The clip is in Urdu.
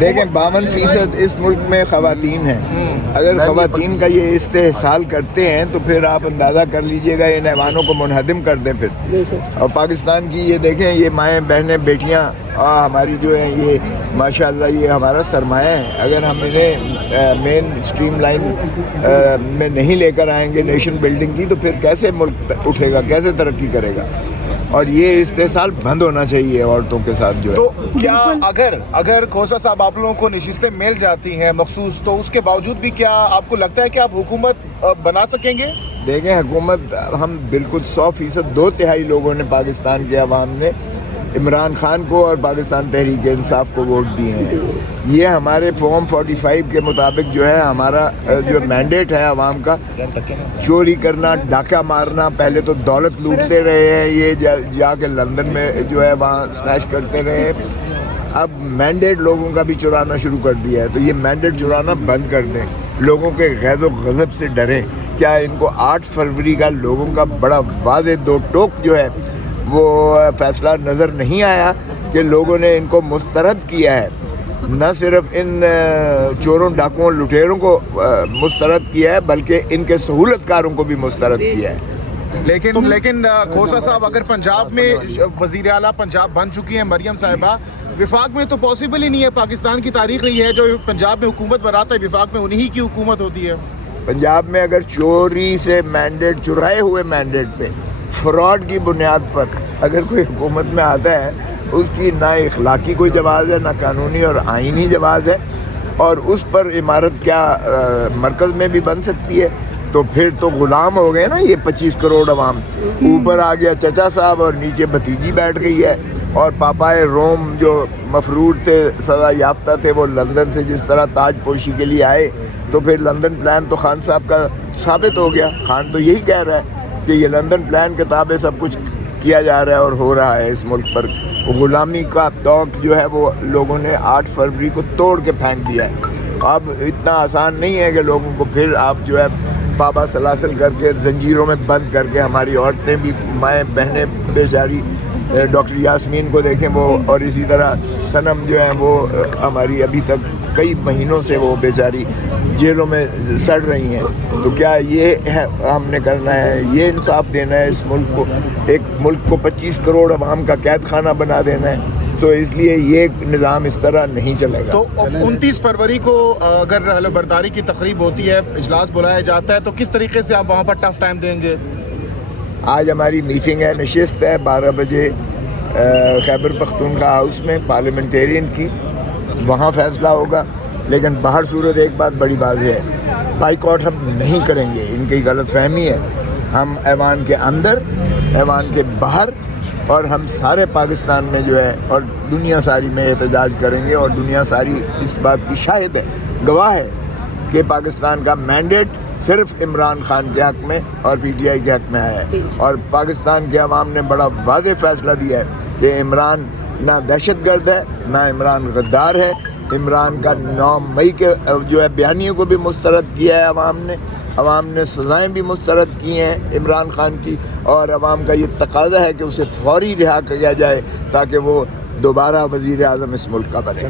دیکھیں 52% اس ملک میں خواتین ہیں. اگر خواتین کا یہ استحصال کرتے ہیں تو پھر آپ اندازہ کر لیجئے گا ان ایوانوں کو منہدم کر دیں پھر. اور پاکستان کی یہ دیکھیں یہ مائیں بہنیں بیٹیاں ہماری جو ہیں یہ ماشاءاللہ یہ ہمارا سرمایہ ہے. اگر ہم انہیں مین اسٹریم لائن میں نہیں لے کر آئیں گے نیشن بلڈنگ کی تو پھر کیسے ملک اٹھے گا, کیسے ترقی کرے گا. اور یہ استحصال بند ہونا چاہیے عورتوں کے ساتھ جو ہے. تو کیا اگر کھوسا صاحب آپ لوگوں کو نشستیں مل جاتی ہیں مخصوص, تو اس کے باوجود بھی کیا آپ کو لگتا ہے کہ آپ حکومت بنا سکیں گے؟ دیکھیں حکومت ہم بالکل 100%, 2/3 لوگوں نے پاکستان کے عوام نے عمران خان کو اور پاکستان تحریک انصاف کو ووٹ دیے ہیں. یہ ہمارے فارم 45 کے مطابق جو ہے ہمارا جو مینڈیٹ ہے عوام کا, چوری کرنا, ڈاکہ مارنا, پہلے تو دولت لوٹتے رہے ہیں یہ جا کے لندن میں جو ہے وہاں سنیچ کرتے رہے ہیں. اب مینڈیٹ لوگوں کا بھی چرانا شروع کر دیا ہے, تو یہ مینڈیٹ چرانا بند کر دیں. لوگوں کے غیظ و غضب سے ڈریں. کیا ان کو 8 فروری کا لوگوں کا بڑا واضح دو ٹوک جو ہے وہ فیصلہ نظر نہیں آیا کہ لوگوں نے ان کو مسترد کیا ہے؟ نہ صرف ان چوروں ڈاکوؤں لٹیروں کو مسترد کیا ہے بلکہ ان کے سہولت کاروں کو بھی مسترد کیا ہے. لیکن کھوسا صاحب اگر پنجاب میں وزیر اعلیٰ پنجاب بن چکی ہیں مریم صاحبہ, وفاق میں تو پاسبل ہی نہیں ہے. پاکستان کی تاریخ رہی ہے جو پنجاب میں حکومت بناتا ہے وفاق میں انہی کی حکومت ہوتی ہے. پنجاب میں اگر چوری سے مینڈیٹ, چرائے ہوئے مینڈیٹ پہ فراڈ کی بنیاد پر اگر کوئی حکومت میں آتا ہے, اس کی نہ اخلاقی کوئی جواز ہے, نہ قانونی اور آئینی جواز ہے, اور اس پر عمارت کیا مرکز میں بھی بن سکتی ہے. تو پھر تو غلام ہو گئے نا یہ 25 کروڑ عوام. اوپر آ گیا چچا صاحب اور نیچے بھتیجی بیٹھ گئی ہے. اور پاپائے روم جو مفرور سے سزا یافتہ تھے وہ لندن سے جس طرح تاج پوشی کے لیے آئے, تو پھر لندن پلان تو خان صاحب کا ثابت ہو گیا. خان تو یہی کہہ رہا ہے کہ یہ لندن پلان کتابیں سب کچھ کیا جا رہا ہے اور ہو رہا ہے اس ملک پر. غلامی کا توق جو ہے وہ لوگوں نے 8 فروری کو توڑ کے پھینک دیا ہے. اب اتنا آسان نہیں ہے کہ لوگوں کو پھر آپ جو ہے بابا سلاسل کر کے زنجیروں میں بند کر کے. ہماری عورتیں بھی, مائیں بہنیں بیچاری, ڈاکٹر یاسمین کو دیکھیں وہ, اور اسی طرح صنم جو ہیں وہ ہماری ابھی تک کئی مہینوں سے وہ بیچاری جیلوں میں سڑ رہی ہیں. تو کیا یہ ہم نے کرنا ہے؟ یہ انصاف دینا ہے اس ملک کو؟ ایک ملک کو 25 کروڑ عوام کا قید خانہ بنا دینا ہے؟ تو اس لیے یہ نظام اس طرح نہیں چلے گا. تو 29 فروری کو اگر حلف برداری کی تقریب ہوتی ہے, اجلاس بلایا جاتا ہے, تو کس طریقے سے آپ وہاں پر ٹف ٹائم دیں گے؟ آج ہماری میٹنگ ہے, نشست ہے 12 بجے خیبر پختونخوا ہاؤس میں پارلیمنٹیرین کی, وہاں فیصلہ ہوگا. لیکن باہر صورت ایک بات بڑی واضح ہے, بائیکاٹ ہم نہیں کریں گے. ان کی غلط فہمی ہے. ہم ایوان کے اندر, ایوان کے باہر, اور ہم سارے پاکستان میں جو ہے اور دنیا ساری میں احتجاج کریں گے. اور دنیا ساری اس بات کی شاہد ہے, گواہ ہے کہ پاکستان کا مینڈیٹ صرف عمران خان کے حق میں اور پی ٹی آئی کے حق میں آیا ہے. اور پاکستان کے عوام نے بڑا واضح فیصلہ دیا ہے کہ عمران نہ دہشت گرد ہے, نہ عمران غدار ہے. عمران کا 9 مئی کے جو ہے بیانیے کو بھی مسترد کیا ہے عوام نے. عوام نے سزائیں بھی مسترد کی ہیں عمران خان کی, اور عوام کا یہ تقاضا ہے کہ اسے فوری رہا کیا جائے تاکہ وہ دوبارہ وزیر اعظم اس ملک کا بنے.